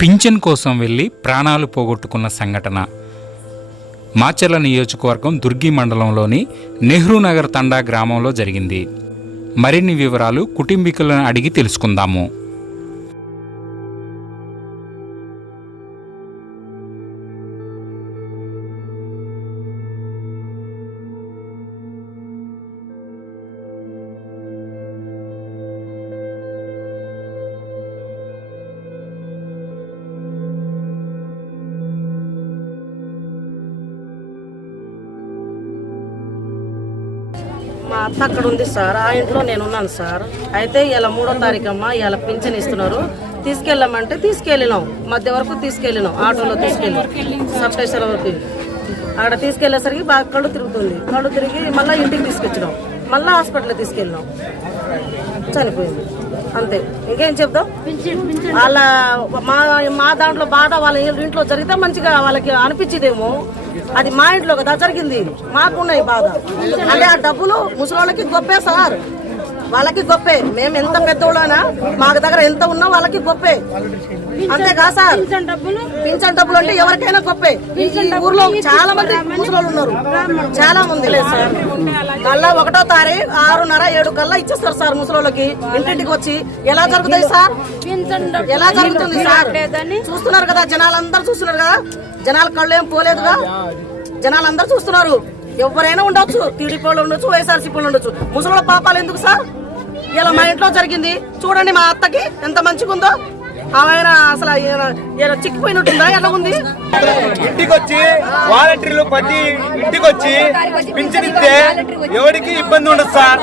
Pension కోసం వెళ్ళి ప్రాణాలు పోగొట్టుకున్న సంఘటన. మాచర్ల నియోజకవర్గం దుర్గి మండలంలోని నెహ్రూ నగర్ తండా గ్రామంలో జరిగింది. మరిన్ని వివరాలు కుటుంబీకులను అడిగి తెలుసుకుందాము. అక్కడ ఉంది సార్. ఆ ఇంట్లో నేను ఉన్నాను సార్. అయితే ఇలా మూడో తారీఖు అమ్మ ఇలా పింఛన్ ఇస్తున్నారు. తీసుకెళ్ళామంటే తీసుకెళ్ళినాం. మధ్య వరకు తీసుకెళ్ళినాం. ఆటోలో తీసుకెళ్ళి. స్టేషన్ వరకు. అక్కడ తీసుకెళ్ళేసరికి బాగా కళ్ళు తిరుగుతుంది. కళ్ళు తిరిగి మళ్ళీ ఇంటికి తీసుకొచ్చినాం. మళ్ళీ హాస్పిటల్ తీసుకెళ్ళినాం. చనిపోయింది. అంతే. ఇంకేం చెప్దాం? వాళ్ళ మా మా దాంట్లో బాధ వాళ్ళ ఇంట్లో జరిగితే మంచిగా వాళ్ళకి అనిపించేదేమో. అది మా ఇంట్లో కదా జరిగింది. మాకున్నాయి బాధ. అంటే ఆ డబ్బులు ముసలోళ్ళకి గొప్పే సార్. వాళ్ళకి గొప్పే. మేము ఎంత పెద్దోళ్ళైనా మాకు దగ్గర ఎంత ఉన్నా వాళ్ళకి గొప్పే. అంతేగా సార్? పింఛన్ డబ్బులు? అంటే ఎవరికైనా గొప్పే. ఊర్లో చాలా మంది ముసలోళ్ళు ఉన్నారు. చాలా మంది. లేదు సార్. కల్లా ఒకటో తారీఖు ఆరున్నర ఏడు కల్లా ఇచ్చేస్తారు సార్ ముసలోళ్ళకి. ఇంటింటికి వచ్చి. ఎలా జరుగుతాయి సార్? ఎలా జరుగుతుంది సార్? చూస్తున్నారు కదా జనాలందరూ చూస్తున్నారు కదా. జనాల కళ్ళు ఏం పోలేదుగా జనాలందరూ చూస్తున్నారు. ఎవరైనా ఉండొచ్చు. టీడీపీ వాళ్ళు ఉండొచ్చు వైఎస్ఆర్సీపీ వాళ్ళు ఉండొచ్చు. ముసలి పాపాలు ఎందుకు సార్? ఇలా మా ఇంట్లో జరిగింది. చూడండి మా అత్తకి ఎంత మంచిగా ఉందో ఆయన అసలు చిక్కిపోయినట్టుందా ఎలా ఉంది ఇంటికి వచ్చి వాలంటీర్లు ప్రతి ఇంటికి వచ్చి పింఛన్ ఇస్తే ఎవరికి ఇబ్బంది ఉండదు సార్.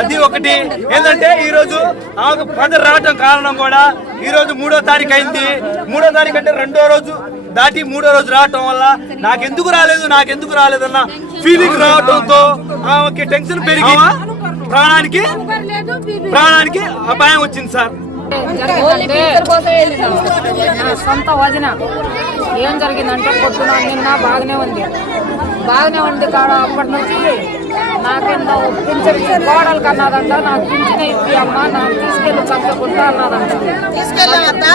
అది ఒకటి. ఏంటంటే ఈ రోజు ఆమెకు ప్రజలు రావటం కారణం కూడా ఈ రోజు మూడో తారీఖు అయింది. మూడో తారీఖు అంటే రెండో రోజు దాటి మూడో రోజు రావటం వల్ల నాకెందుకు రాలేదు నాకెందుకు రాలేదన్న ఫీలింగ్ రావటంతో ఆమెకి టెన్షన్ పెరిగి ప్రాణానికి ప్రాణానికి అపాయం వచ్చింది సార్. సొంత వదిన. ఏం జరిగిందంటే పొద్దున నిన్న బాగానే ఉంది. బాగానే ఉంది కాడ అప్పటి నుంచి నాకేందో పింఛన్ కోడలు అన్నదంట నాకు పింఛన్ ఇప్పి అమ్మ నాకు తీసుకెళ్ళి చంపకుండా అన్నదంట. తీసుకెళ్ళామత్తా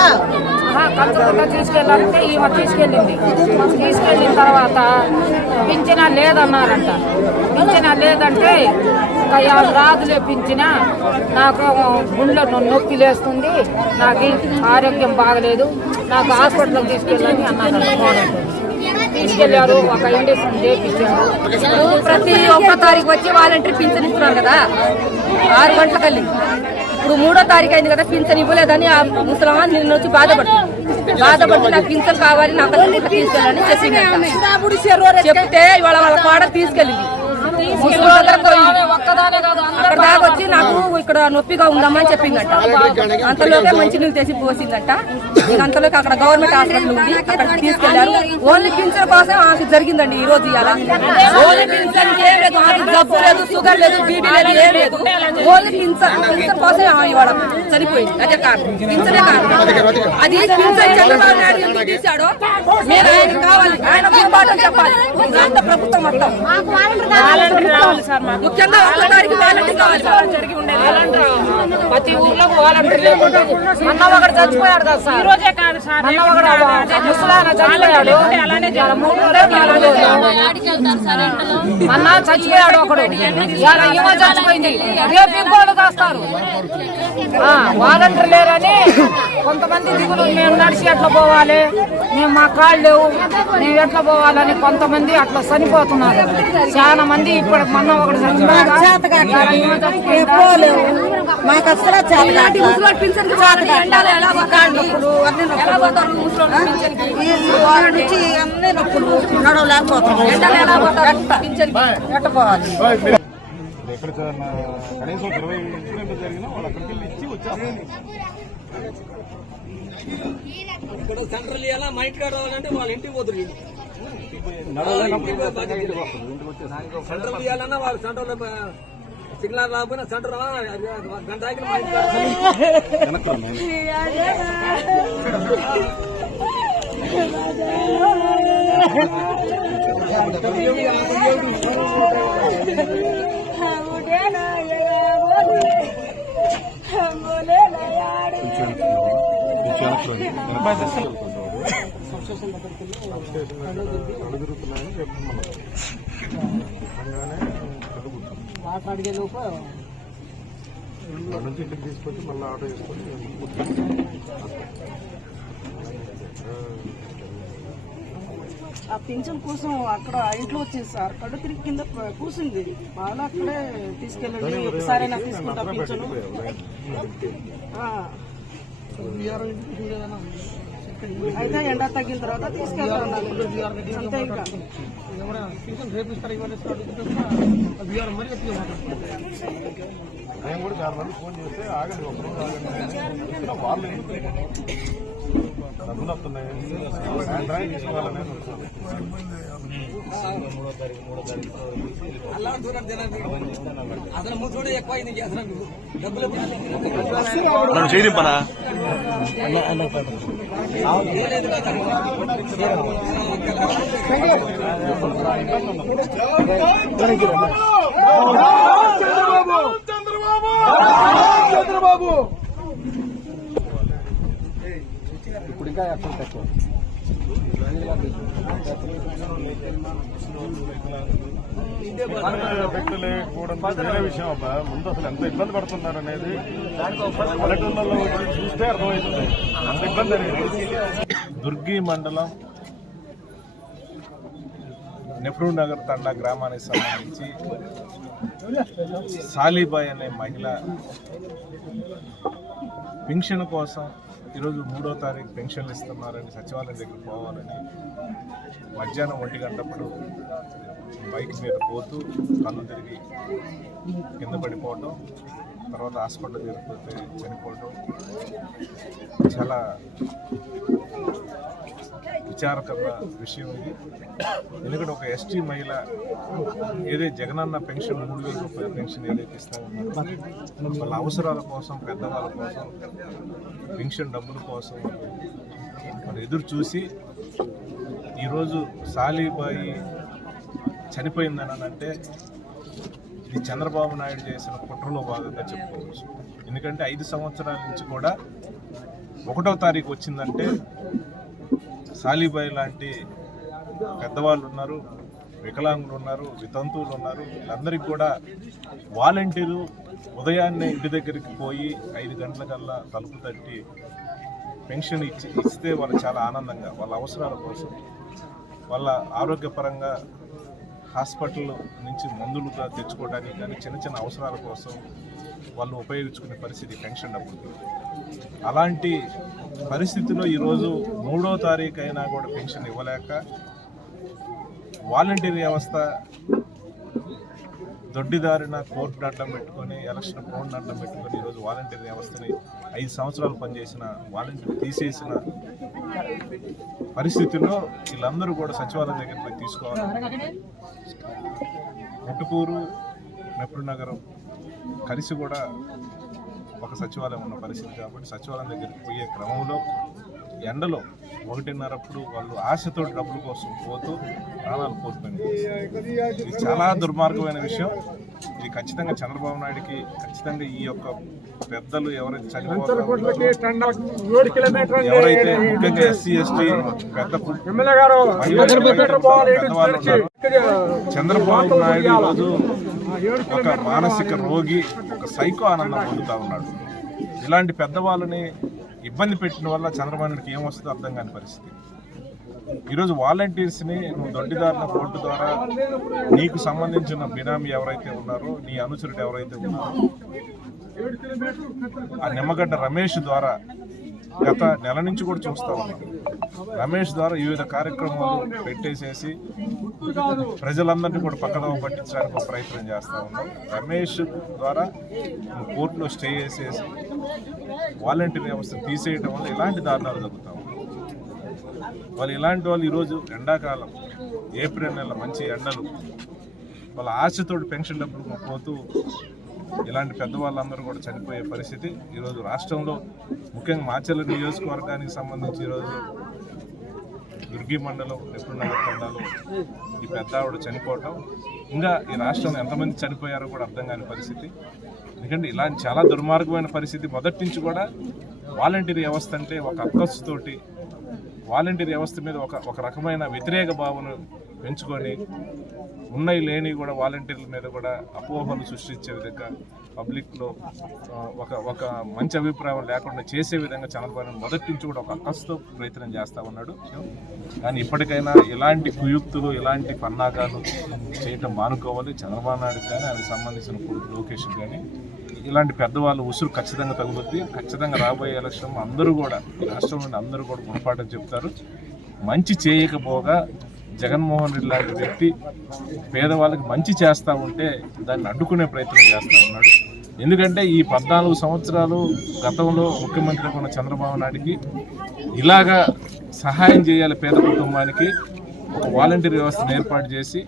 ఆహా, తీసుకెళ్ళాలంటే ఈమె తీసుకెళ్ళింది. తీసుకెళ్ళిన తర్వాత పింఛన లేదన్నారంట. పింఛన లేదంటే ఒక యాభై రాదులే పింఛన. నాకు గుండె నొప్పి లేస్తుంది. నాకు ఆరోగ్యం బాగలేదు. నాకు హాస్పిటల్కి తీసుకెళ్ళాలని అన్నారు తీసుకెళ్ళారు. తీసుకెళ్ళారు ఒక ఇంజక్షన్ చేయించారు ప్రతి ఒక్క తారీఖు వచ్చి వాలంటీర్ పింఛన్ ఇస్తున్నారు కదా. ఆరు గంటలకల్లి. ఇప్పుడు మూడో తారీఖు అయింది కదా పింఛన్ ఇవ్వలేదని ఆ ముసలమ్మ నిన్న వచ్చి బాధపడుతుంది బాధపడి నాకు పింఛన్ కావాలి నాకు అసలు ఇట్లా తీసుకెళ్ళని చెప్పింది చెప్తే ఇవాళ వాళ్ళ కోడ తీసుకెళ్ళింది ముసలి అక్కడ దాకా వచ్చి నాకు ఇక్కడ నొప్పిగా ఉందమ్మా అని చెప్పిందంట అంతలోకే మంచి నీళ్ళు తెసి పోసిందంట. ఇక అంతలోకి అక్కడ గవర్నమెంట్ హాస్పిటల్ ఉంది అక్కడ తీసుకెళ్ళారు. ఓన్లీ పింఛన్ కోసం ఆమెకు జరిగిందండి ఈ రోజు ఇవాళ. ఓన్లీ పింఛన్ ఏం లేదు ఆమెకు జబ్బు లేదు షుగర్ లేదు బీపీ లేదు ఏం లేదు. ఓన్లీ పింఛన్ పింఛన్ కోసం ఆమె ఇవాళ చనిపోయింది. అదే కారణం. పింఛనే కారణం. అది పింఛన్ చంద్రబాబు నాయుడు ఎందుకు తీశాడో మీరు ఆయన కావాలి. ఆయన గుర్బాటం చెప్పాలి. ప్రభుత్వం మొత్తం. ముఖ్యంగా కావాలి. ప్రతి ఊర్లో వాలంటీర్ లేకుండా అన్న ఒకడు చచ్చిపోయాడు కదా సార్. రోజే కాదు సార్ అన్న ఒకడు ముసలాయన చచ్చిపోయాడు. అన్న చచ్చిపోయాడు ఒకడు. ఇవాళ చచ్చిపోయింది. రేపు ఇంకోళ్ళు కాస్తారు. వాలంటీర్ లేరని కొంతమంది దిగులు మేము నడిచి ఎట్లా పోవాలి? మేము మా కాళ్ళు లేవు. మేము ఎట్లా పోవాలని కొంతమంది అట్లా చనిపోతున్నారు. చాలా మంది ఇప్పుడు మొన్న ఒకటి చచ్చిపోయాడు ఎక్కడ కనీసం ఇరవై ఇన్సిడెంట్ జరిగినా వాళ్ళు అక్కడికి వెళ్ళి ఇచ్చి వచ్చారు ఇక్కడ సెంట్రల్ ఇవ్వాలా మా ఇంటికి రావాలంటే వాళ్ళ ఇంటికి వీళ్ళు. సెంట్రల్ ఇవ్వాలన్నా వాళ్ళు సెంట్రల్ సిగ్నల్ రాకపోయినా సెంటర్ గంట మా ఇంటికి అడుగుతున్నాయని చెప్తున్నాం నుంచి ఇక్కడికి తీసుకొచ్చి మళ్ళీ ఆటో చేసుకొని ఆ పింఛన్ కోసం అక్కడ ఇంట్లో వచ్చింది సార్ కళ్ళు తిరిగి కింద కూసింది బాగా అక్కడే తీసుకెళ్ళండి ఒకసారి నాకు తీసుకుంటా పింఛను. అయితే ఎండ తగ్గిన తర్వాత తీసుకెళ్తాను అంతే ఇంకా. కూడా చాలా మంది ఫోన్ చేస్తే ఆగండి వాళ్ళు డబ్బులు వస్తున్నాయి సాయంత్రం తీసుకోవాలనే అసలు ముసోడు ఎక్కువ అయింది చేస్తున్నాం డబ్బులు నన్ను చేయనింపనా వ్యక్తులు కూడా వేరే విషయం అబ్బా. ముందు అసలు ఎంత ఇబ్బంది పడుతున్నారు అనేది పల్లెటూళ్ళలో చూస్తే అర్థమవుతుంది. అంత ఇబ్బంది అనేది. దుర్గి మండలం నెహ్రూ నగర్ తండా గ్రామానికి సంబంధించి సాలీబాయ్ అనే మహిళ పెన్షన్ కోసం ఈరోజు మూడో తారీఖు పెన్షన్లు ఇస్తున్నారని సచివాలయం దగ్గర పోవాలని మధ్యాహ్నం ఒంటి గంటప్పుడు బైక్ మీద పోతూ కళ్ళు తిరిగి కింద పడిపోవటం తర్వాత హాస్పిటల్ చేరిపోతే చనిపోవటం చాలా విచారకర విషయం ఇది. ఎందుకంటే ఒక ఎస్టీ మహిళ ఏదైతే జగనన్న పెన్షన్ మూడు వేల రూపాయల పెన్షన్ ఏదైతే ఇస్తా వాళ్ళ అవసరాల కోసం పెద్దవాళ్ళ కోసం పెన్షన్ డబ్బుల కోసం మరి ఎదురు చూసి ఈరోజు సాలీబాయి చనిపోయిందని అంటే ఇది చంద్రబాబు నాయుడు చేసిన కుట్రలో భాగంగా చెప్పుకోవచ్చు. ఎందుకంటే ఐదు సంవత్సరాల నుంచి కూడా ఒకటో తారీఖు వచ్చిందంటే సాలీబాయి లాంటి పెద్దవాళ్ళు ఉన్నారు వికలాంగులు ఉన్నారు వితంతువులు ఉన్నారు. వీళ్ళందరికీ కూడా వాలంటీరు ఉదయాన్నే ఇంటి దగ్గరికి పోయి ఐదు గంటలకల్లా తలుపు తట్టి పెన్షన్ ఇచ్చి ఇస్తే వాళ్ళు చాలా ఆనందంగా వాళ్ళ అవసరాల కోసం వాళ్ళ ఆరోగ్యపరంగా హాస్పిటల్ నుంచి మందులుగా తెచ్చుకోవడానికి కానీ చిన్న చిన్న అవసరాల కోసం వాళ్ళు ఉపయోగించుకునే పరిస్థితి పెన్షన్ డబ్బులు అలాంటి పరిస్థితిలో ఈరోజు మూడో తారీఖు అయినా కూడా పెన్షన్ ఇవ్వలేక వాలంటీర్ వ్యవస్థ దొడ్డిదారిన కోర్టు అడ్డం పెట్టుకొని ఎలక్షన్ బోర్డు అడ్డం పెట్టుకొని ఈరోజు వాలంటీర్ వ్యవస్థని ఐదు సంవత్సరాలు పనిచేసిన వాలంటీర్ తీసేసిన పరిస్థితుల్లో వీళ్ళందరూ కూడా సచివాలయం దగ్గర పోయి తీసుకోవాలి. ముట్టుకూరు నెప్పుడు నగరం కలిసి కూడా ఒక సచివాలయం ఉన్న పరిస్థితి కాబట్టి సచివాలయం దగ్గరికి పోయే క్రమంలో ఎండలో ఒకటిన్నరప్పుడు వాళ్ళు ఆశతో డబ్బుల కోసం పోతూ ప్రాణాలు కోల్పోయింది ఇది చాలా దుర్మార్గమైన విషయం. ఇది ఖచ్చితంగా చంద్రబాబు నాయుడికి ఖచ్చితంగా ఈ యొక్క పెద్దలు ఎవరైతే చనిపోతారో ఎవరైతే ముఖ్యంగా ఎస్సీ ఎస్టీ పెద్ద మహిళలు, పెద్దవాళ్ళు ఉన్నారు. చంద్రబాబు నాయుడు ఈరోజు ఒక మానసిక రోగి ఒక సైకో ఆనందం పొందుతా ఉన్నాడు. ఇలాంటి పెద్దవాళ్ళని ఇబ్బంది పెట్టిన వల్ల చంద్రబాబు నాయుడుకి ఏమొస్తుందో అర్థం కాని పరిస్థితి. ఈరోజు వాలంటీర్స్ని నువ్వు దొడ్డిదారుల కోర్టు ద్వారా నీకు సంబంధించిన బినామీ ఎవరైతే ఉన్నారో నీ అనుచరుడు ఎవరైతే ఉన్నారో ఆ నిమ్మగడ్డ రమేష్ ద్వారా గత నెల నుంచి కూడా చూస్తా ఉన్నాం. రమేష్ ద్వారా వివిధ కార్యక్రమాలు పెట్టేసేసి ప్రజలందరినీ కూడా పక్కదోవ పట్టించడానికి ఒక ప్రయత్నం చేస్తూ ఉన్నాం. రమేష్ ద్వారా కోర్టులో స్టే చేసేసి వాలంటీర్ వ్యవస్థ తీసేయటం వల్ల ఇలాంటి దారుణాలు జరుగుతా వాళ్ళు ఇలాంటి వాళ్ళు ఈరోజు ఎండాకాలం ఏప్రిల్ నెల మంచి ఎండలు వాళ్ళ ఆశతోటి పెన్షన్ డబ్బులు పోతూ ఇలాంటి పెద్దవాళ్ళందరూ కూడా చనిపోయే పరిస్థితి ఈరోజు రాష్ట్రంలో ముఖ్యంగా మాచర్ల నియోజకవర్గానికి సంబంధించి ఈరోజు దుర్గి మండలం నెప్పుడు నగర్ ఈ పెద్ద ఆవిడ చనిపోవటం. ఇంకా ఈ రాష్ట్రంలో ఎంతమంది చనిపోయారో కూడా అర్థం కాని పరిస్థితి. ఎందుకంటే ఇలాంటి చాలా దుర్మార్గమైన పరిస్థితి. మొదటి నుంచి కూడా వాలంటీర్ వ్యవస్థ అంటే ఒక అక్కస్సుతోటి వాలంటీర్ వ్యవస్థ మీద ఒక ఒక రకమైన వ్యతిరేక భావన పెంచుకొని ఉన్నాయి లేని కూడా వాలంటీర్ల మీద కూడా అపోహలు సృష్టించే విధంగా పబ్లిక్లో ఒక ఒక మంచి అభిప్రాయం లేకుండా చేసే విధంగా చంద్రబాబు మొదటి నుంచి కూడా ఒక అక్కస్తో ప్రయత్నం చేస్తూ ఉన్నాడు కానీ ఇప్పటికైనా ఇలాంటి కుయుక్తులు ఇలాంటి పన్నాగాలు చేయటం మానుకోవాలి. చంద్రబాబు నాయుడు కానీ ఆయనకు సంబంధించిన కొడుకు లోకేష్ కానీ ఇలాంటి పెద్దవాళ్ళు ఉసురు ఖచ్చితంగా తగులుద్ది. ఖచ్చితంగా రాబోయే ఎలక్షన్ అందరూ కూడా ఈ రాష్ట్రం నుండి అందరూ కూడా గుణపాఠం చెప్తారు. మంచి చేయకపోగా జగన్మోహన్ రెడ్డి లాంటి వ్యక్తి పేదవాళ్ళకి మంచి చేస్తూ ఉంటే దాన్ని అడ్డుకునే ప్రయత్నం చేస్తూ ఉన్నాడు. ఎందుకంటే ఈ పద్నాలుగు సంవత్సరాలు గతంలో ముఖ్యమంత్రి ఉన్న చంద్రబాబు నాయుడికి ఇలాగా సహాయం చేయాలి పేద కుటుంబానికి ఒక వాలంటీర్ వ్యవస్థను ఏర్పాటు చేసి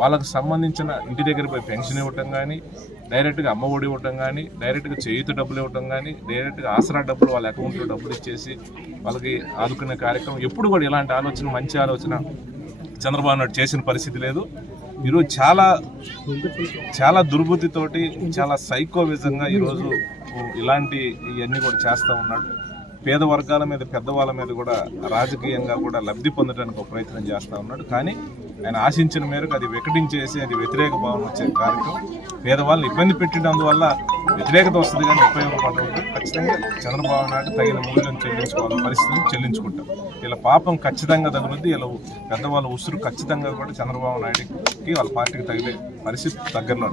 వాళ్ళకు సంబంధించిన ఇంటి దగ్గర పోయి పెన్షన్ ఇవ్వటం కానీ డైరెక్ట్గా అమ్మ ఒడి ఇవ్వటం కానీ డైరెక్ట్గా చేయుత డబ్బులు ఇవ్వటం కానీ డైరెక్ట్గా ఆసరా డబ్బులు వాళ్ళ అకౌంట్లో డబ్బులు ఇచ్చేసి వాళ్ళకి ఆదుకునే కార్యక్రమం ఎప్పుడు కూడా ఇలాంటి ఆలోచన మంచి ఆలోచన చంద్రబాబు నాయుడు చేసిన పరిస్థితి లేదు. ఈరోజు చాలా చాలా దుర్బుద్ధితోటి చాలా సైకో విధంగా ఈరోజు ఇలాంటి ఇవన్నీ కూడా చేస్తూ ఉన్నాడు. పేద వర్గాల మీద పెద్దవాళ్ళ మీద కూడా రాజకీయంగా కూడా లబ్ధి పొందడానికి ఒక ప్రయత్నం చేస్తూ ఉన్నాడు. కానీ ఆయన ఆశించిన మేరకు అది వికటించేసి అది వ్యతిరేక భావన వచ్చే కార్యక్రమం పేదవాళ్ళని ఇబ్బంది పెట్టినందువల్ల వ్యతిరేకత వస్తుంది కానీ ఉపయోగపడదు ఖచ్చితంగా చంద్రబాబు నాయుడు తగిన మూల్యం చెల్లించుకోవాలి పరిస్థితిని చెల్లించుకుంటాం. ఇలా పాపం ఖచ్చితంగా తగులుద్ది. ఇలా పెద్దవాళ్ళ ఉసురు ఖచ్చితంగా కూడా చంద్రబాబు నాయుడుకి వాళ్ళ పార్టీకి తగిలే పరిస్థితి దగ్గరలో